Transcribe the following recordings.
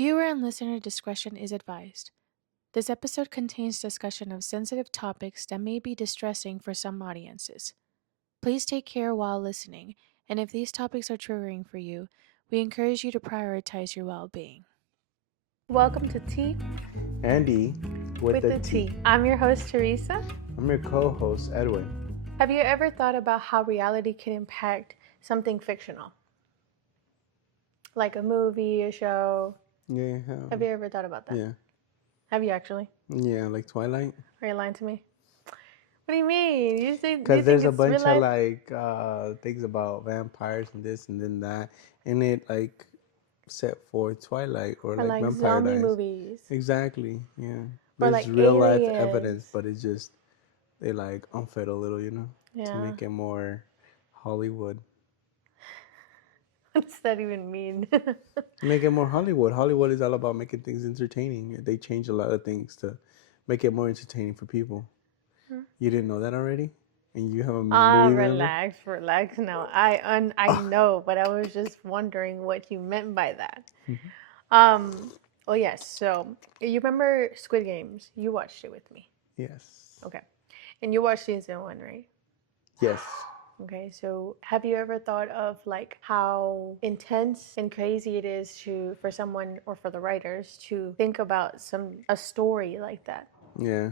Viewer and listener discretion is advised. This episode contains discussion of sensitive topics that may be distressing for some audiences. Please take care while listening, and if these topics are triggering for you, we encourage you to prioritize your well being. Welcome to Tea Andy with the T. I'm your host, Teresa. I'm your co-host, Edwin. Have you ever thought about how reality can impact something fictional? Like a movie, a show? Yeah. Have you ever thought about that? Yeah. Have you actually? Yeah, like Twilight. Are you lying to me? What do you mean? You think There's a it's bunch real life? of things about vampires and this and then that, and it like set for Twilight or Or like Vampire zombie Diaries. movies. Exactly. Yeah. Or There's like real life aliens. evidence, but it's just they like unfit a little, to Yeah. make it more Hollywood. What does that even mean? Make it more Hollywood. Hollywood is all about making things entertaining. They change a lot of things to make it more entertaining for people. You didn't know that already? And you have a movie member? Relax now. I know, but I was just wondering what you meant by that. Oh yes, so you remember Squid Games? You watched it with me. Yes. Okay. And you watched season 1, right? Yes. Okay, so have you ever thought of like how intense and crazy it is for someone or for the writers to think about a story like that? Yeah,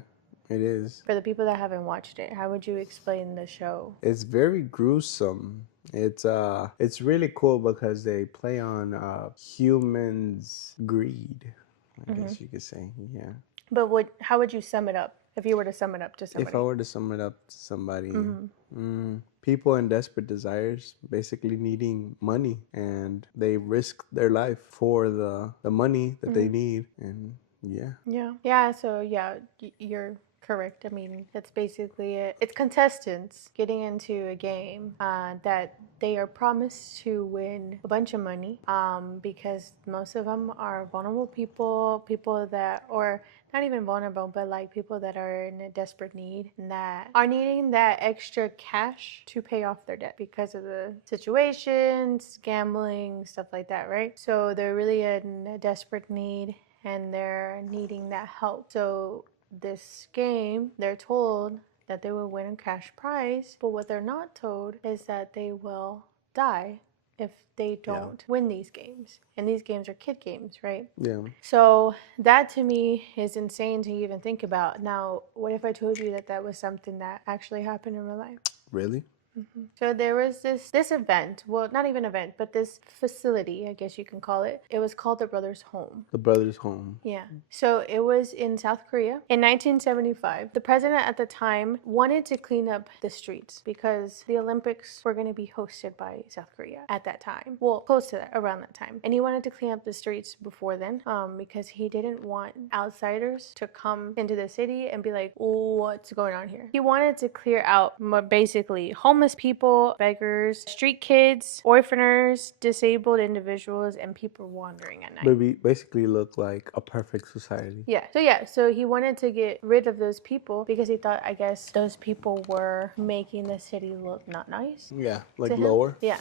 it is. For the people that haven't watched it, how would you explain the show? It's very gruesome. It's really cool because they play on humans' greed, I guess you could say. Yeah. But how would you sum it up if you were to sum it up to somebody? If I were to sum it up to somebody, people in desperate desires, basically needing money, and they risk their life for the money that they need, and yeah. Yeah, so yeah, you're correct. I mean, that's basically it. It's contestants getting into a game that they are promised to win a bunch of money because most of them are vulnerable people that, or not even vulnerable, but like people that are in a desperate need and that are needing that extra cash to pay off their debt because of the situations, gambling, stuff like that, right? So they're really in a desperate need and they're needing that help. So this game, they're told that they will win a cash prize, but what they're not told is that they will die if they don't win these games. And these games are kid games, right? Yeah. So that to me is insane to even think about. Now, what if I told you that that was something that actually happened in real life? Really? So there was this event, well, not even event, but this facility, I guess you can call it. It was called the Brothers' Home. The Brothers' Home. Yeah. So it was in South Korea in 1975. The president at the time wanted to clean up the streets because the Olympics were going to be hosted by South Korea at that time. Well, close to that, around that time. And he wanted to clean up the streets before then because he didn't want outsiders to come into the city and be like, what's going on here? He wanted to clear out basically homeless people, beggars, street kids, orphaners, disabled individuals, and people wandering at night. But we basically look like a perfect society. So he wanted to get rid of those people because he thought, I guess, those people were making the city look not nice. Yeah, like lower. Yeah.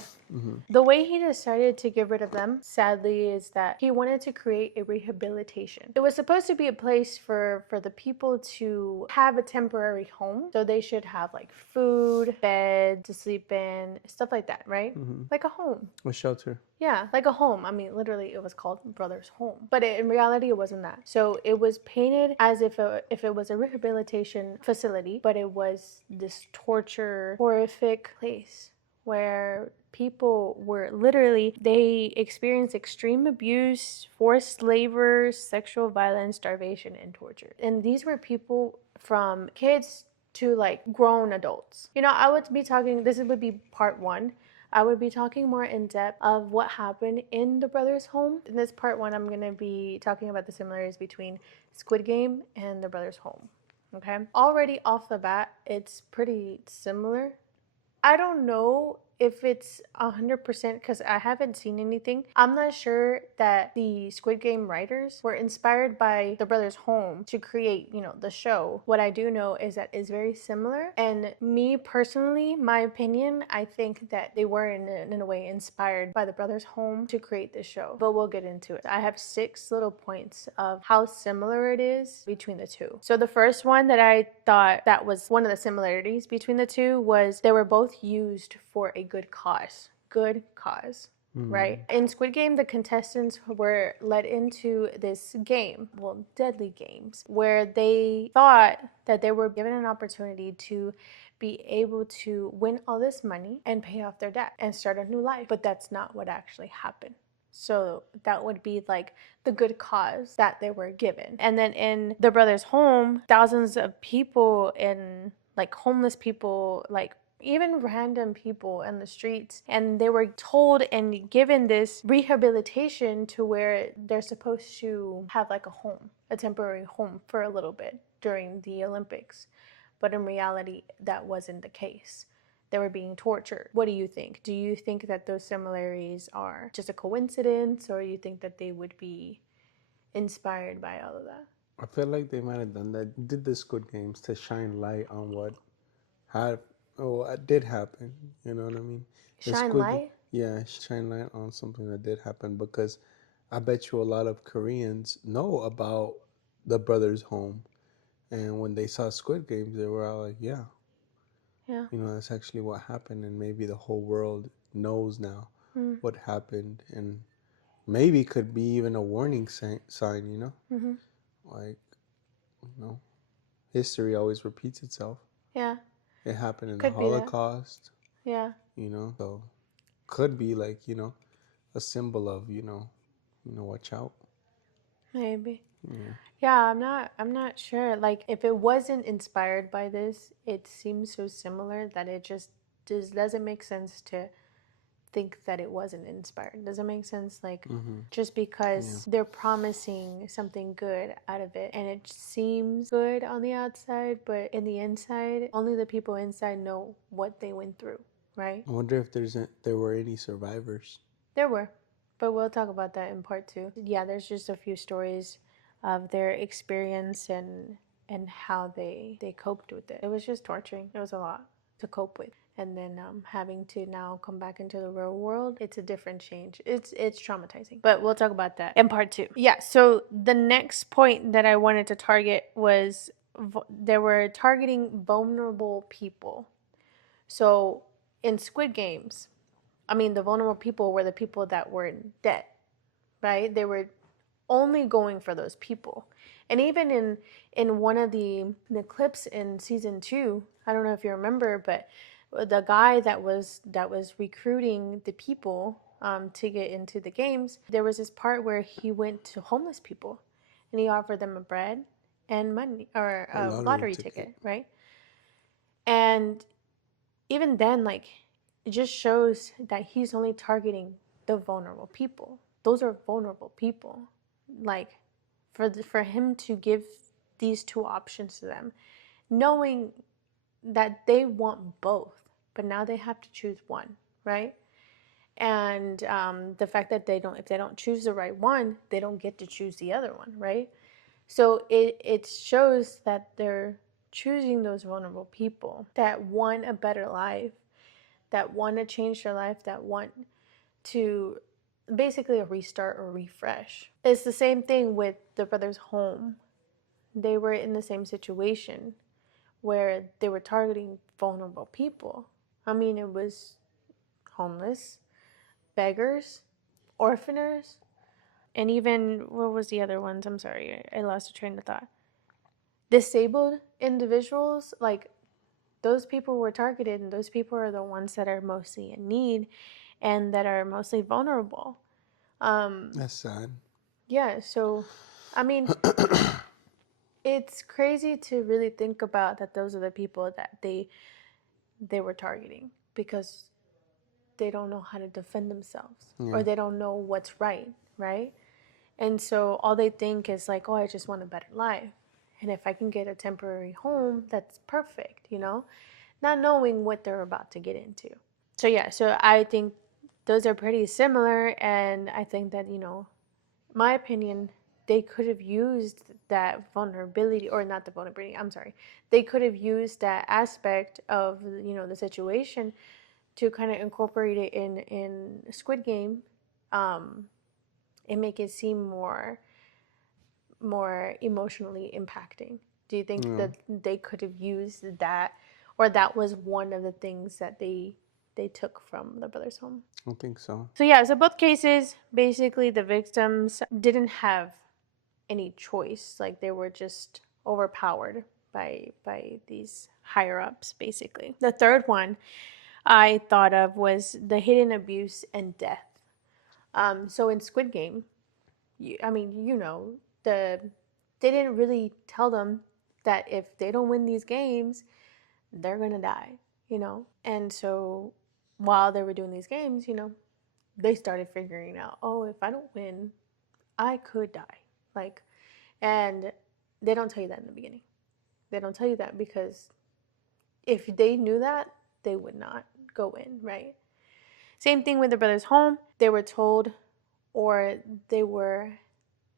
The way he decided to get rid of them, sadly, is that he wanted to create a rehabilitation. It was supposed to be a place for the people to have a temporary home. So they should have like food, bed to sleep in, stuff like that, right? Like a home. A shelter. Yeah, like a home. I mean, literally, it was called Brothers' Home. But in reality, it wasn't that. So it was painted as if it was a rehabilitation facility, but it was this torture, horrific place where people were literally, they experienced extreme abuse, forced labor, sexual violence, starvation, and torture. And these were people from kids to like grown adults. I would be talking, this would be part 1. I would be talking more in depth of what happened in the Brothers' Home. In this part 1, I'm going to be talking about the similarities between Squid Game and the Brothers' Home. Okay? Already off the bat, it's pretty similar. I don't know if it's 100%, because I haven't seen anything. I'm not sure that the Squid Game writers were inspired by the brothers' home to create, the show. What I do know is that it's very similar. And me personally, my opinion, I think that they were in a way inspired by the brothers' home to create this show. But we'll get into it. I have 6 little points of how similar it is between the two. So the first one that I thought that was one of the similarities between the two was they were both used for a good cause. Good cause. Right? In Squid Game, the contestants were led into this game, well, deadly games, where they thought that they were given an opportunity to be able to win all this money and pay off their debt and start a new life. But that's not what actually happened. So that would be like the good cause that they were given. And then in the brothers' home, thousands of people and like homeless people, like even random people in the streets, and they were told and given this rehabilitation to where they're supposed to have like a home, a temporary home for a little bit during the Olympics. But in reality, that wasn't the case. They were being tortured. What do you think? Do you think that those similarities are just a coincidence, or you think that they would be inspired by all of that? I feel like they might have done that, did the Squid Games to shine light on what had, oh, it did happen. You know what I mean? The Shine Squid, light? yeah, shine light on something that did happen, because I bet you a lot of Koreans know about the brothers' home, and when they saw Squid Games, they were all like, yeah, Yeah. that's actually what happened, and maybe the whole world knows now what happened, and maybe could be even a warning sign, Mm-hmm. like, history always repeats itself. Yeah. It happened in the Could be that. Holocaust, Yeah. so could be like, a symbol of, watch out. Maybe. Yeah. Yeah, I'm not sure. Like if it wasn't inspired by this, it seems so similar that it just doesn't make sense to think that it wasn't inspired. Does it make sense? Like just Yeah. because they're promising something good out of it and it seems good on the outside, but in the inside, only the people inside know what they went through, right? I wonder if there were any survivors. There were, but we'll talk about that in part 2. Yeah, there's just a few stories of their experience and how they coped with it. It was just torturing. It was a lot to cope with. And then having to now come back into the real world, it's a different change. It's traumatizing. But we'll talk about that in part 2. Yeah, so the next point that I wanted to target was they were targeting vulnerable people. So in Squid Games, I mean, the vulnerable people were the people that were in debt, right? They were only going for those people. And even in one of the clips in season 2, I don't know if you remember, but the guy that was recruiting the people to get into the games, there was this part where he went to homeless people and he offered them a bread and money or A a lottery lottery ticket. ticket, right? And even then, like, it just shows that he's only targeting the vulnerable people. Those are vulnerable people. Like, for him to give these two options to them, knowing that they want both, but now they have to choose one, right? And the fact that if they don't choose the right one, they don't get to choose the other one, right? So it shows that they're choosing those vulnerable people that want a better life, that want to change their life, that want to basically a restart or refresh. It's the same thing with the brothers' home. They were in the same situation where they were targeting vulnerable people. I mean, it was homeless, beggars, orphaners, and even, what was the other ones? I'm sorry, I lost a train of thought. Disabled individuals, like those people were targeted, and those people are the ones that are mostly in need and that are mostly vulnerable. That's sad. Yeah, so I mean, it's crazy to really think about that those are the people that they were targeting because they don't know how to defend themselves or Yeah. they don't know what's right, right? And so all they think is like, oh, I just want a better life. And if I can get a temporary home, that's perfect, not knowing what they're about to get into. So yeah, so I think those are pretty similar, and I think that, my opinion, they could have used that vulnerability, or not the vulnerability, I'm sorry. They could have used that aspect of, the situation to kind of incorporate it in Squid Game, um, and make it seem more emotionally impacting. Do you think Yeah, that they could have used that, or that was one of the things that they took from the brothers' home? I think so. So yeah, so both cases, basically the victims didn't have any choice. Like, they were just overpowered by these higher ups, basically. The third one I thought of was the hidden abuse and death. So in Squid Game, I mean, they didn't really tell them that if they don't win these games, they're gonna die. And so while they were doing these games, they started figuring out, oh, if I don't win, I could die. Like, and they don't tell you that in the beginning. They don't tell you that because if they knew that, they would not go in, right? Same thing with the brothers home. They were told, or they were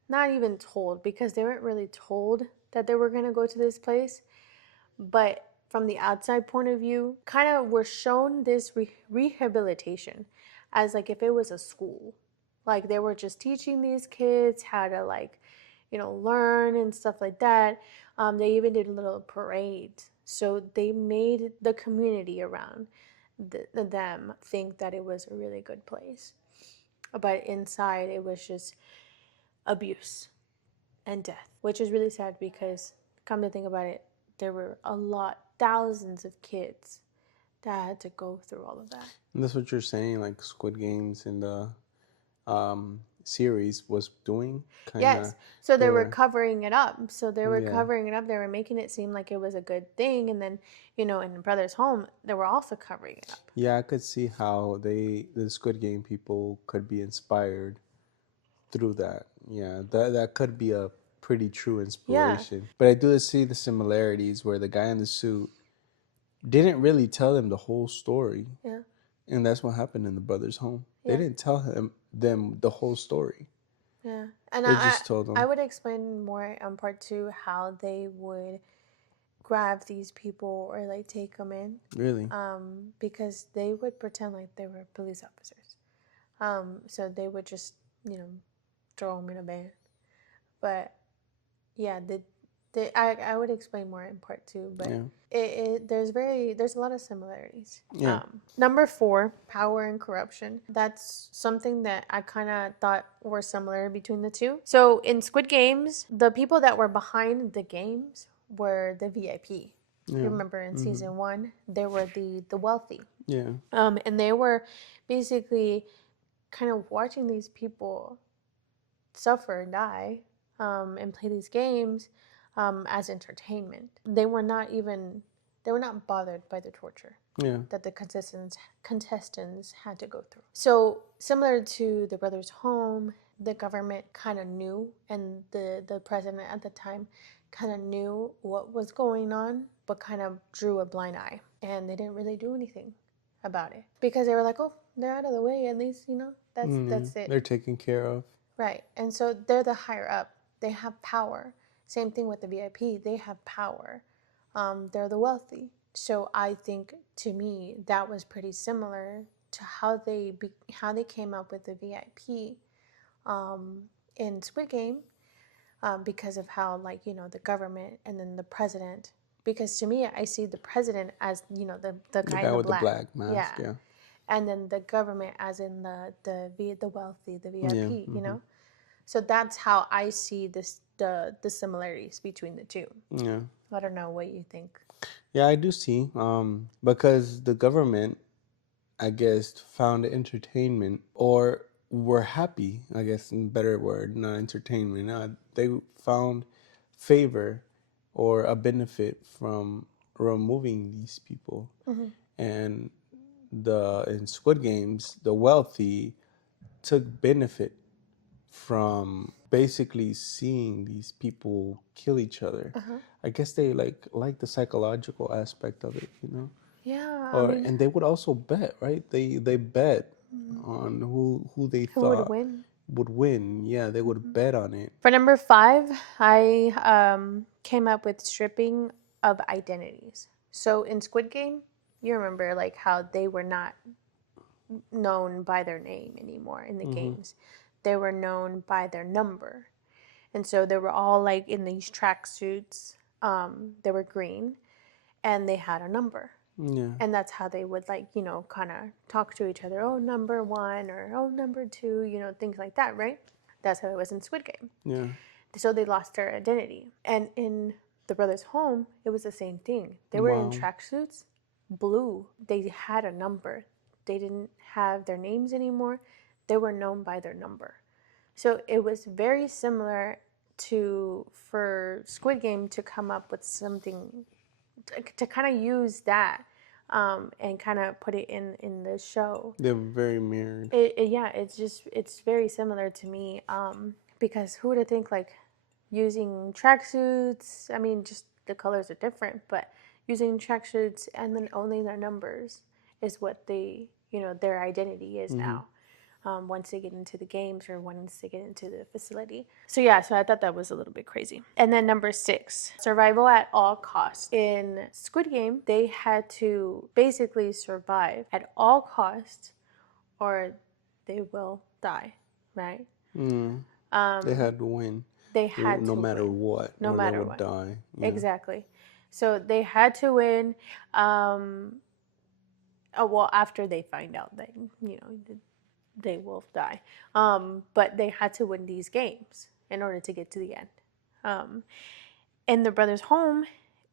not even told, because they weren't really told that they were going to go to this place, but from the outside point of view, kind of were shown this rehabilitation as like if it was a school. Like, they were just teaching these kids how to, like, learn and stuff like that. They even did a little parade. So they made the community around them think that it was a really good place. But inside, it was just abuse and death, which is really sad because, come to think about it, there were thousands of kids that had to go through all of that. And that's what you're saying, like Squid Games in the series was doing, kind of. Yes. So They they were were, covering it up. yeah, They were making it seem like it was a good thing. And then, in Brother's Home, they were also covering it up. yeah. I could see how the Squid Game people could be inspired through that. Yeah, that could be a pretty true Yeah. inspiration. But I do see the similarities where the guy in the suit didn't really tell them the whole story, Yeah. and that's what happened in the brothers' home. They Yeah. didn't tell them the whole story. Yeah. And They I, just told I them. would explain more on part two how they would grab these people or like take them in, Really? because they would pretend like they were police officers. So they would just, throw them in a van. But yeah, I would explain more in part two, but Yeah. there's a lot of similarities. Yeah. Number four, power and corruption. That's something that I kind of thought were similar between the two. So in Squid Games, the people that were behind the games were the VIP. Yeah. You remember in season one, they were the wealthy. Yeah. And they were basically kind of watching these people suffer and die, and play these games, as entertainment. They were not bothered by the torture Yeah. that the contestants had to go through. So similar to the brothers' home, the government kind of knew, and the president at the time kind of knew what was going on, but kind of drew a blind eye, and they didn't really do anything about it because they were like, oh, they're out of the way, at least that's it. They're taken care of. Right. And so they're the higher up. They have power. Same thing with the VIP. They have power. They're the wealthy. So I think, to me, that was pretty similar to how they came up with the VIP, in Squid Game, because of how, like, the government and then the president. Because to me, I see the president as, the The guy in guy the with the black. black Yeah. mask. Yeah. And then the government as in the wealthy, the Yeah. VIP. So that's how I see the similarities between the two. Yeah. I don't know what you think. Yeah, I do see. Because the government, I guess, found entertainment, or were happy, I guess, in better word, not entertainment. They found favor or a benefit from removing these people. And in Squid Games, the wealthy took benefit from basically seeing these people kill each other. I guess they like the psychological aspect of it. Yeah, I Or mean, and they would also bet, right? They bet on who they who would thought win? would win. Yeah, they would bet on it. For number 5, I came up with stripping of identities. So in Squid Game, you remember like how they were not known by their name anymore in the Mm-hmm. games. They were known by their number. And so they were all like in these tracksuits. They were green and they had a number. Yeah. And that's how they would like, kind of talk to each other. Oh, number 1 or oh, number 2, things like that, right? That's how it was in Squid Game. Yeah. So they lost their identity. And in the brothers' home, it was the same thing. They were in Wow. tracksuits, blue. They had a number. They didn't have their names anymore. They were known by their number. So it was very similar to for Squid Game to come up with something to kind of use that and kind of put it in the show. They're very mirrored. Yeah, it's very similar to me because who would have think like using tracksuits? I mean, just the colors are different, but using tracksuits and then owning their numbers is what their identity is Mm-hmm. now. Once they get into the games or once they get into the facility. So yeah, so I thought that was a little bit crazy. And then number 6, survival at all costs. In Squid Game, they had to basically survive at all costs or they will die, right? Mm. They had to win. They had No to matter win, what, no or they matter would what. die. Yeah. Exactly. So they had to win. Well, after they find out that they will die, but they had to win these games in order to get to the end. In the brothers' home,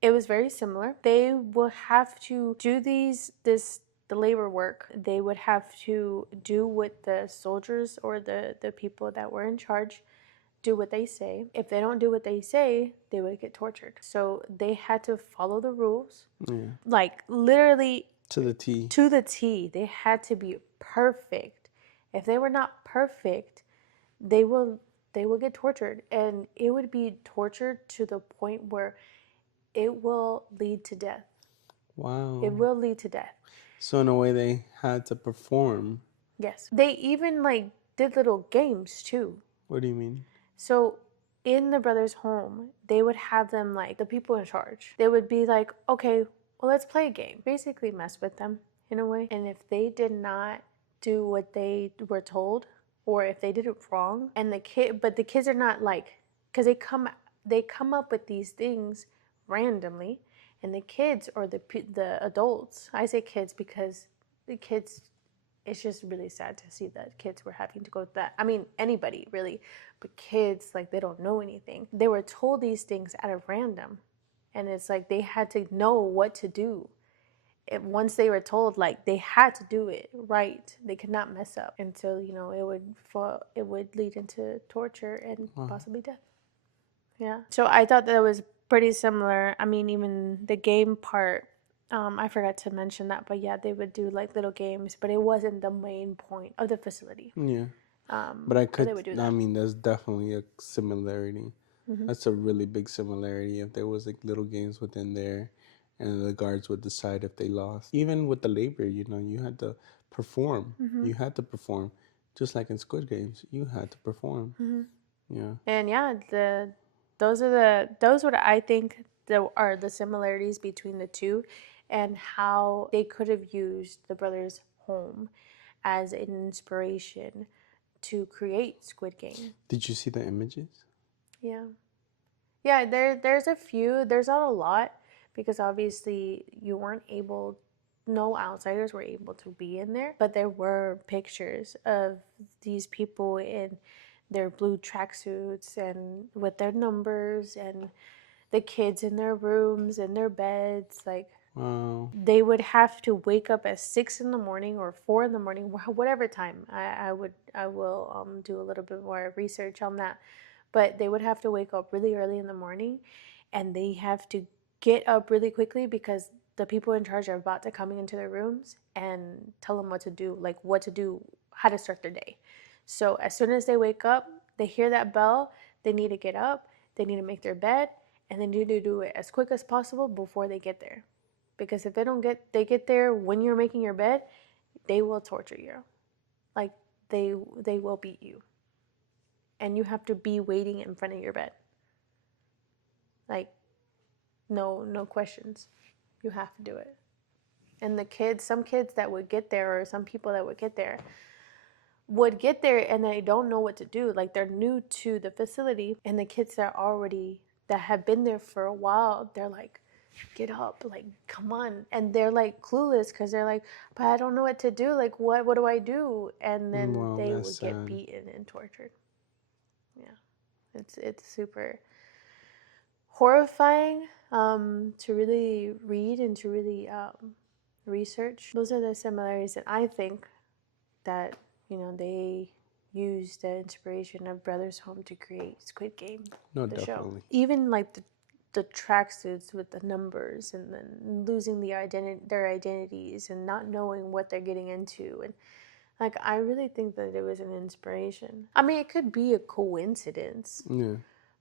it was very similar. They will have to do the labor work. They would have to do what the soldiers or the people that were in charge do what they say. If they don't do what they say, they would get tortured. So they had to follow the rules, Yeah. like literally To the T. to the T. They had to be perfect. If they were not perfect, they will get tortured, and it would be tortured to the point where it will lead to death. It Wow. will lead to death. So in a way, they had to perform. Yes. They even like did little games too. What do you mean? So in the brothers' home, they would have them like the people in charge. They would be like, okay, well, let's play a game. Basically, mess with them in a way. And if they did not do what they were told, or if they did it wrong, and but the kids are not like, because they come up with these things randomly, and the kids or the adults. I say kids because the kids, it's just really sad to see that kids were having to go through that. I mean, anybody really, but kids, like, they don't know anything. They were told these things out of random, and it's like they had to know what to do. Once they were told, like, they had to do it right, they could not mess up, and so it would lead into torture and possibly death. Yeah. So I thought that was pretty similar. I mean, even the game part, I forgot to mention that, but yeah, they would do like little games, but it wasn't the main point of the facility. Yeah. But They would do that. I mean, there's definitely a similarity. Mm-hmm. That's a really big similarity. If there was like little games within there, and the guards would decide if they lost. Even with the labor, you had to perform. Mm-hmm. You had to perform, just like in Squid Games. You had to perform. Mm-hmm. Yeah. And yeah, those what I think are the similarities between the two, and how they could have used the brothers' home as an inspiration to create Squid Game. Did you see the images? Yeah. Yeah, there's a few. There's not a lot because obviously no outsiders were able to be in there, but there were pictures of these people in their blue tracksuits and with their numbers, and the kids in their rooms and their beds. Like, Wow. they would have to wake up at 6 in the morning or 4 in the morning, whatever time. I will do a little bit more research on that, but they would have to wake up really early in the morning, and they have to get up really quickly because the people in charge are about to coming into their rooms and tell them what to do, how to start their day. So as soon as they wake up, they hear that bell, they need to get up, they need to make their bed, and they need to do it as quick as possible before they get there. because if they get there when you're making your bed, they will torture you. Like they will beat you. And you have to be waiting in front of your bed. Like no questions. You have to do it. And some kids that would get there, or some people that would get there and they don't know what to do. Like they're new to the facility, and the kids that have been there for a while, they're like, get up, like come on. And they're like clueless because they're like, but I don't know what to do. Like what do I do? And then they would get beaten and tortured. Yeah. It's super horrifying to really read and to really research. Those are the similarities that I think that they used the inspiration of Brothers Home to create Squid Game, the show. Even like the tracksuits with the numbers, and then losing their identities and not knowing what they're getting into, and like I really think that it was an inspiration. I mean, it could be a coincidence. Yeah.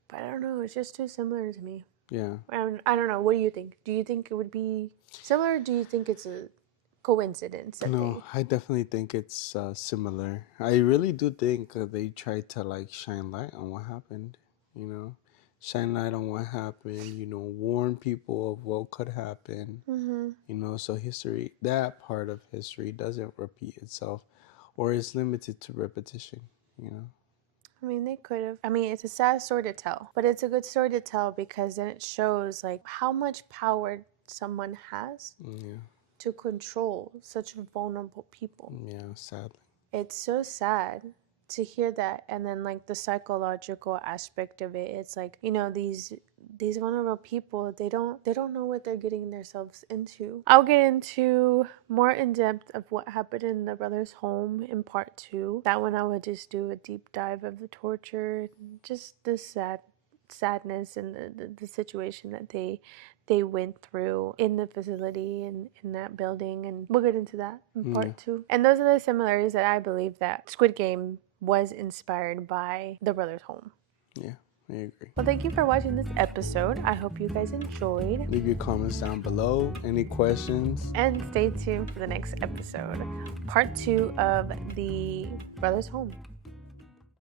But I don't know. It's just too similar to me. Yeah. I don't know. What do you think? Do you think it would be similar? Or do you think it's a coincidence? No, I definitely think it's similar. I really do think they tried to like shine light on what happened. Shine light on what happened. Warn people of what could happen. Mm-hmm. So that part of history doesn't repeat itself, or is limited to repetition. I mean, they could have. I mean, it's a sad story to tell, but it's a good story to tell because then it shows like how much power someone has to control such vulnerable people. Yeah, sadly. It's so sad to hear that. And then like the psychological aspect of it, it's like, these vulnerable people, they don't know what they're getting themselves into. I'll get into more in depth of what happened in the brothers' home in part 2. That one I would just do a deep dive of the torture, just the sadness and the situation that they went through in the facility and in that building, and we'll get into that in part 2. And those are the similarities that I believe that Squid Game was inspired by the brothers' home. Yeah, I agree. Well, thank you for watching this episode. I hope you guys enjoyed. Leave your comments down below. Any questions? And stay tuned for the next episode, part 2 of the brothers' home.